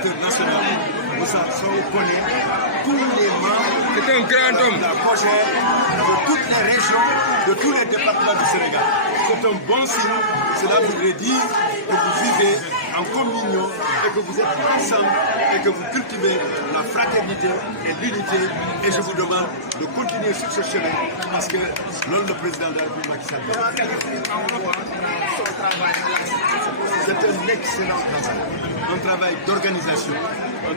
coordinateur national, Moussa Sow, connaît tous les membres C'est un grand homme. de la COJER, de toutes les régions, de tous les départements du Sénégal. C'est un bon signe. Cela voudrait dire que vous vivez en communion et que vous êtes ensemble et que vous cultivez la fraternité et l'unité. Et je vous demande de continuer sur ce chemin parce que l'homme le président de la République Macky Sall. C'est un excellent travail, un travail d'organisation, un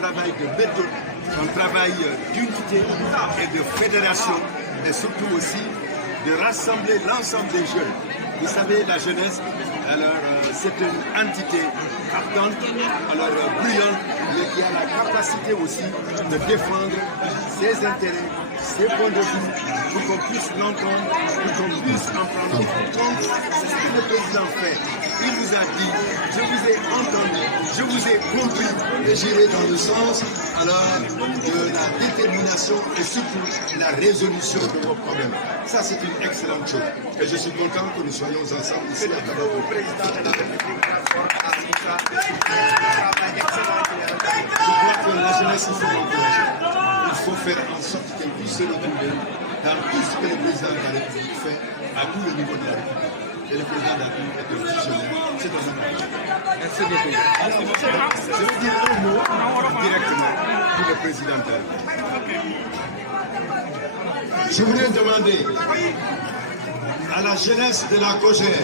travail de méthode, un travail d'unité et de fédération et surtout aussi de rassembler l'ensemble des jeunes. Vous savez, la jeunesse, alors c'est une entité ardente, alors bruyante, mais qui a la capacité aussi de défendre ses intérêts, ses points de vue, pour qu'on puisse l'entendre, pour qu'on puisse en prendre compte. C'est ce que le président fait. Il vous a dit, je vous ai entendu, je vous ai compris, et j'irai dans le sens alors de la détermination et surtout la résolution de vos problèmes. Ça, c'est une excellente chose. Et je suis content que nous soyons ensemble ici à Kabakou. Je crois que la jeunesse, il faut l'encourager. Il faut faire en sorte qu'elle puisse se retrouver dans tout ce que le président de la République fait à tout le niveau de la République. Et le président de la République est un visionnaire. C'est un homme. Merci beaucoup. Alors, je vais dire un mot directement pour le président de la République. Je voudrais demander à la jeunesse de la COJER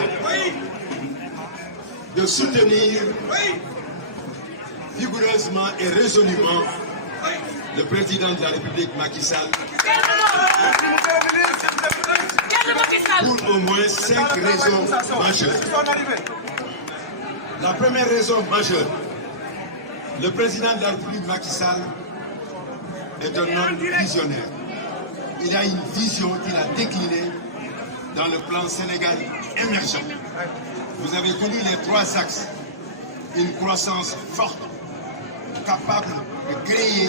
de soutenir vigoureusement et résolument le président de la République Macky Sall pour au moins 5 raisons majeures. La première raison majeure, le président de la République Macky Sall est un homme visionnaire. Il a une vision qu'il a déclinée dans le plan Sénégal émergent. Vous avez connu les 3 axes. Une croissance forte, capable de créer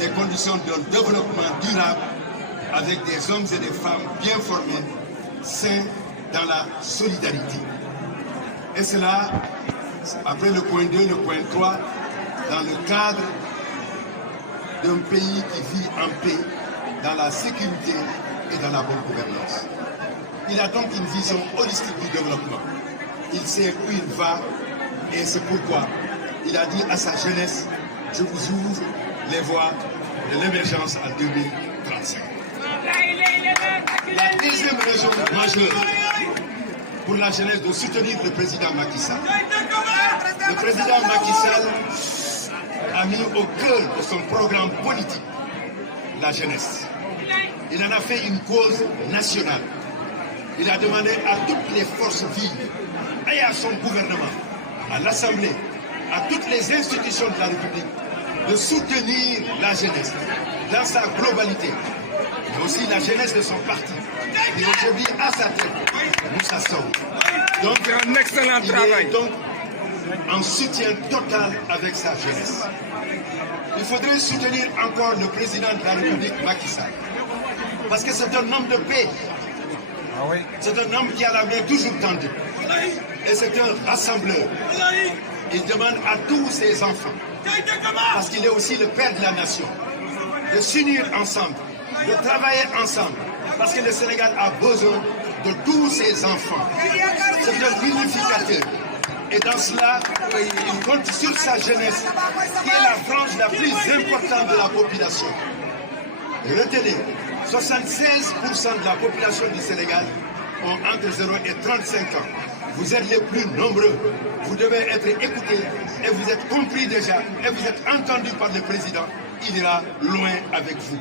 les conditions d'un développement durable avec des hommes et des femmes bien formés, sains dans la solidarité. Et cela, après le point 2, le point 3, dans le cadre d'un pays qui vit en paix, dans la sécurité et dans la bonne gouvernance. Il a donc une vision holistique du développement. Il sait où il va et c'est pourquoi il a dit à sa jeunesse, je vous ouvre les voies de l'émergence en 2035. La deuxième raison majeure pour la jeunesse de soutenir le président Macky Sall. Le président Macky Sall a mis au cœur de son programme politique la jeunesse. Il en a fait une cause nationale. Il a demandé à toutes les forces vives et à son gouvernement, à l'Assemblée, à toutes les institutions de la République de soutenir la jeunesse dans sa globalité, mais aussi la jeunesse de son parti. Et aujourd'hui, à sa tête, Moussa Sow. Donc, un excellent travail. Donc, en soutien total avec sa jeunesse. Il faudrait soutenir encore le président de la République, Macky Sall. Parce que c'est un homme de paix. C'est un homme qui a la main toujours tendue. Et c'est un rassembleur. Il demande à tous ses enfants, parce qu'il est aussi le père de la nation, de s'unir ensemble, de travailler ensemble. Parce que le Sénégal a besoin de tous ses enfants. C'est un unificateur. Et dans cela, il compte sur sa jeunesse, qui est la frange la plus importante de la population. Retenez, 76% de la population du Sénégal ont entre 0 et 35 ans. Vous êtes les plus nombreux. Vous devez être écoutés et vous êtes compris déjà et vous êtes entendus par le président. Il ira loin avec vous.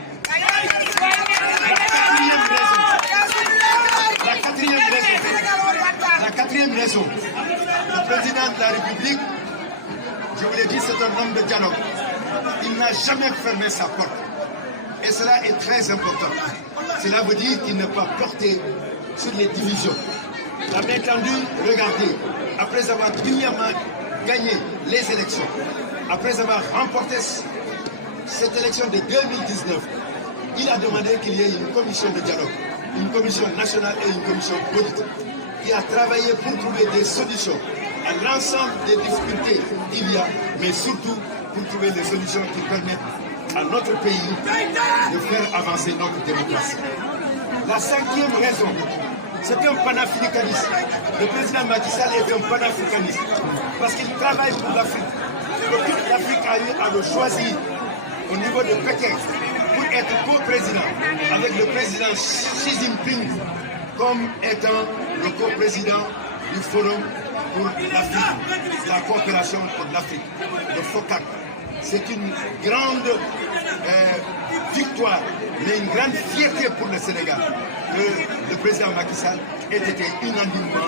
La quatrième raison, le président de la République, je vous l'ai dit, c'est un homme de dialogue. Il n'a jamais fermé sa porte. Et cela est très important. Cela veut dire qu'il ne peut pas porter sur les divisions. La main tendue, regardez, après avoir brillamment gagné les élections, après avoir remporté cette élection de 2019, il a demandé qu'il y ait une commission de dialogue, une commission nationale et une commission politique qui a travaillé pour trouver des solutions à l'ensemble des difficultés qu'il y a, mais surtout pour trouver des solutions qui permettent à notre pays de faire avancer notre démocratie. La cinquième raison, c'est un panafricaniste. Le président Macky Sall est un panafricaniste parce qu'il travaille pour l'Afrique. Toute l'Afrique a eu à le choisir au niveau de Pékin pour être co-président avec le président Xi Jinping comme étant le co-président du Forum pour l'Afrique, la coopération pour l'Afrique, le FOCAC. C'est une grande victoire, mais une grande fierté pour le Sénégal que le président Macky Sall ait été unanimement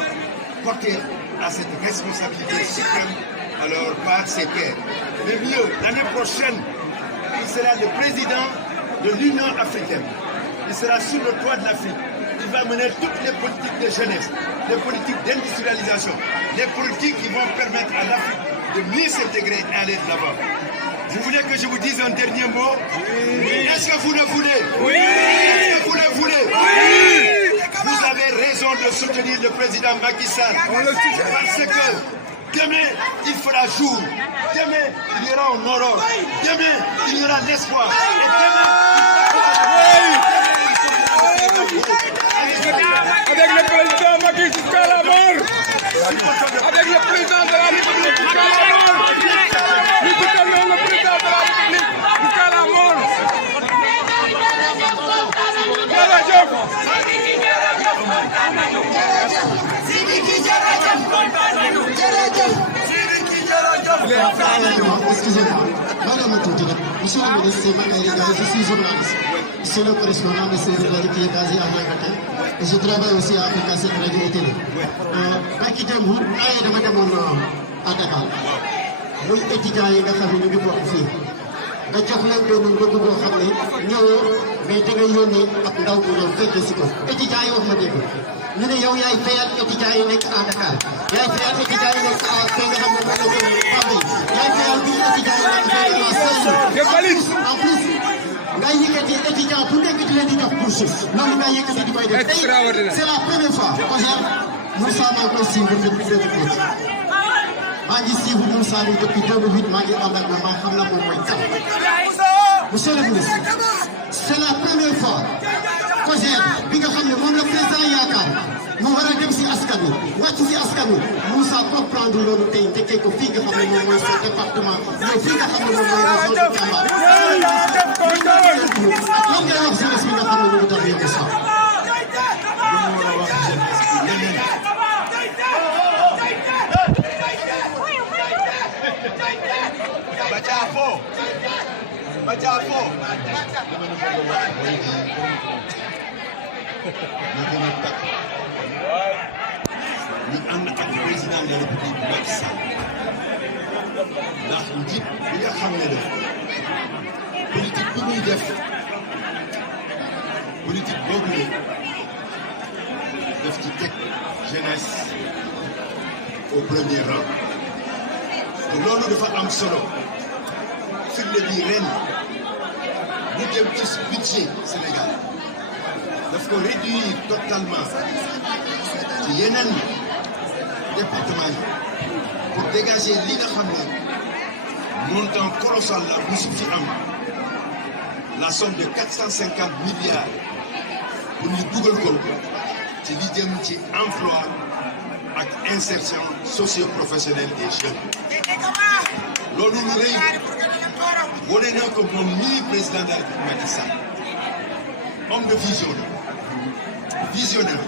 porté à cette responsabilité suprême alors par ses pairs. Mais mieux, l'année prochaine, il sera le président de l'Union africaine. Il sera sur le toit de l'Afrique. Il va mener toutes les politiques de jeunesse, les politiques d'industrialisation, les politiques qui vont permettre à l'Afrique de mieux s'intégrer et aller de l'avant. Vous voulez que je vous dise un dernier mot? Oui. Est-ce que vous le voulez? Oui. Est-ce que vous le voulez? Oui. Vous avez raison de soutenir le président Macky Sall. Parce que demain, il fera jour. Demain, il y aura un aurore. Demain, il y aura l'espoir. Et demain, avec le président Macky jusqu'à la mort. Avec le président de la République jusqu'à la mort. Nous soutenons le président de la République jusqu'à la mort. Excusez-moi, madame Toutina, monsieur le ministre, je suis journaliste. Je suis le correspondant de cette radio qui est basée à Angleterre. Et je travaille aussi à Africa 7 radio et télé. Barki démb dama demoon à Dakar. muy étudiants yi nga xam ne ñu ngi bokk fii nga jox leen benn mbokk boo xam ne ñëwoo mais da nga yónnee ab ndaw bu ñëw fekk si ko étudiants yi wax ma dégg ñu ne yow yaay fayal étudiants yi nekk à Dakar yaay fayal étudiants yi nekk à fi nga xam ne moom la ko Bambey yaay fayal bi étudiants yi nekk à Sédhiou en plus nga yëkkati étudiant bu nekk di leen di jox bourse loolu nga yëkkati di koy def tey c'est la première fois Moussa maa ngi koy suivre depuis 2008 maa ngi suivre Moussa depuis 2008 maa ngi ànd ak moom maa xam na moom mooy kan. Monsieur le ministre c'est la première fois COJER bi nga xam ne moom la président yaakaar mu war a dem si askan wi wàcc si askan wi Moussa comprendre loolu tey njëkkee ko fii nga xam ne moom mooy sa département mais fii nga xam ne moom mooy région de Tamba. ak lan ngay wax jeunesse bi nga xam ne ñu ngi tax yëngu Moussa. ñu ànd ak président de la République Macky Sall ndax njiit bi nga xam ne la politique bu muy def politique boobu la def ci teg jeunesse au premier rang te loolu dafa am solo firnde bi ren bu jëm ci budget Sénégal daf ko réduire totalement ci yeneen département yi pour dégager li nga xam ne montant colossal la musu ci am la somme de 450 milliards pour ñu dugal ko ci li jëm ci emploi ak insertion socio-professionnelle des jeunes loolu lu rëy wane na ko moom nii président de la République Macky Sall homme de vision la visionnaire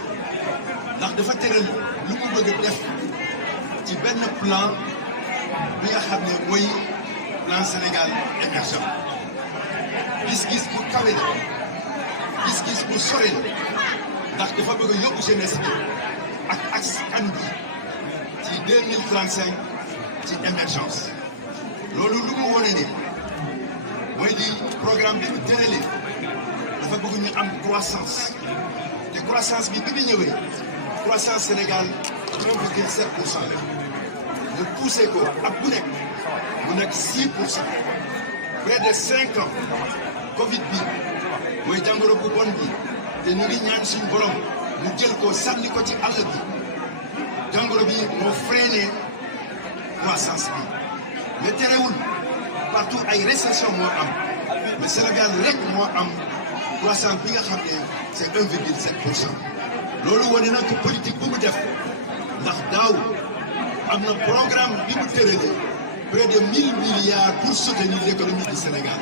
ndax dafa tëral lu mu bëgg a def ci benn plan bi nga xam ne mooy plan Sénégal émergent gis-gis bu kawe la gis-gis bu sore la ndax dafa bëgg a yóbbu jeunesse bi ak askan bi ci 2035 ci émergence loolu lu mu wone ne mooy di programme bi mu tëralee dafa bëgg ñu am croissance te croissance bi mu ñëwee croissance Sénégal 1,7% la ñu poussé ko ak bu nekk mu nekk 6%. près de 5 ans Covid bi mooy jàngoro bu bon bi te ñu ngi ñaan suñu borom mu jël ko sànni ko ci àll bi jàngoro bi moo freiné croissance bi mais terewul partout ay récession moo am mais Sénégal rek moo am croissance bi nga xam ne c'est 1,7%. loolu wane na ko politique bu mu def ndax daaw am na programme bi mu tëralee près de 1000 milliards pour soutenir l'économie du Sénégal.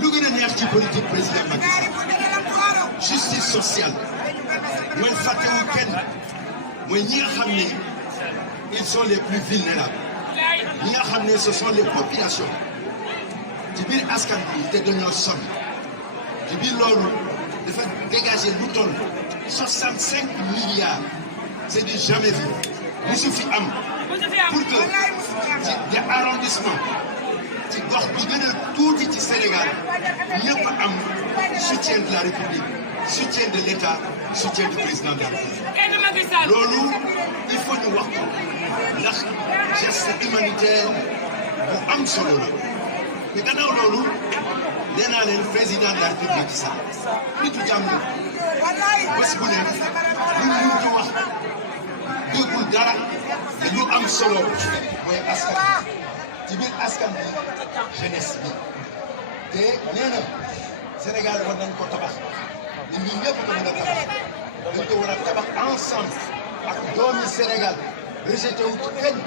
lu gën a neex ci politique président Macky Sall justice sociale mooy fàttewu kenn mooy ñi nga xam ne ils sont les plus vulnérables ñi nga xam ne ce sont les populations ci biir askan bi te dañoo sonn ci biir loolu dafa dégager lu toll 65 milliards c'est du jamais vu musu fi am pour que ci des arrondissements ci gox bi gën a tuuti ci Sénégal ñëpp am soutien de la République soutien de l'État soutien du président de la République loolu il faut ñu wax ko ndax geste humanitaire bu am solo la te gannaaw loolu nee naa leen président de la République Macky Sall nitu jàmm bés bu ne lu ñu ci wax déggul dara te lu am solo mooy askan ci biir askan bi jeunesse bi te nee na Sénégal war nañ ko tabax nit ñi ñëpp ko mën a tabax dañ ko war a tabax ensemble ak doomi Sénégal rejeté wu ci kenn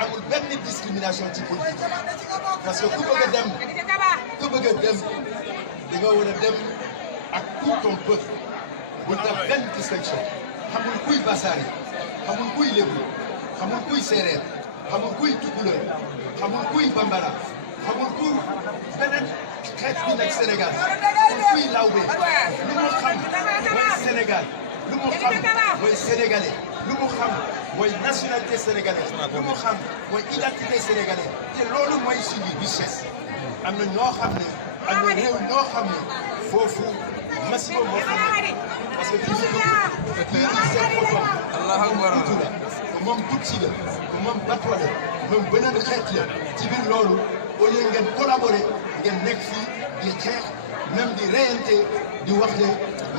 amul benn discrimination ci politique parce que ku bëgg a dem di nga war a dem ak tout ton peuple bu def benn distinction xamul kuy basaare xamul kuy lébu xamul kuy séeréer xamul kuy tukulóor xamul kuy bambara xamul kuy beneen xeet bi nekk Sénégal xamul kuy lawbe lu mu xam mooy Sénégal lu mu xam mooy sénégalais lu mu xam mooy nationalité sénégalaise lu mu xam mooy identité sénégalaise te loolu mooy suñu richesse am na ñoo xam ne am na réew ñoo xam ne foofu masiba moo xam ne parce que kii seen boppam Hutu la que moom Tutsi la que moom Batwa la moom beneen xeet la ci biir loolu au lieu ngeen collaborer ngeen nekk fii di xeex même di reyante di wax ne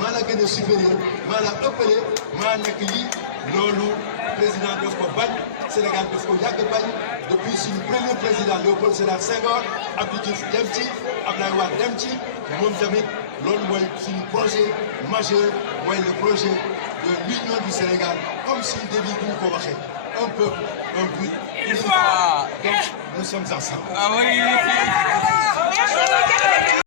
maa la gën a supérieur maa la ëppale maa nekk lii loolu président daf ko bañ Sénégal daf ko yàgg bañ depuis suñu premier président Léopold Sédar Senghor Abdou Diouf dem ci Abdoulaye Wade dem ci moom tamit loolu mooy suñu projet majeur mooy le projet de l'union du Sénégal comme suñu début bu ñu ko waxee un peuple un but une foi donc nous sommes ensemble.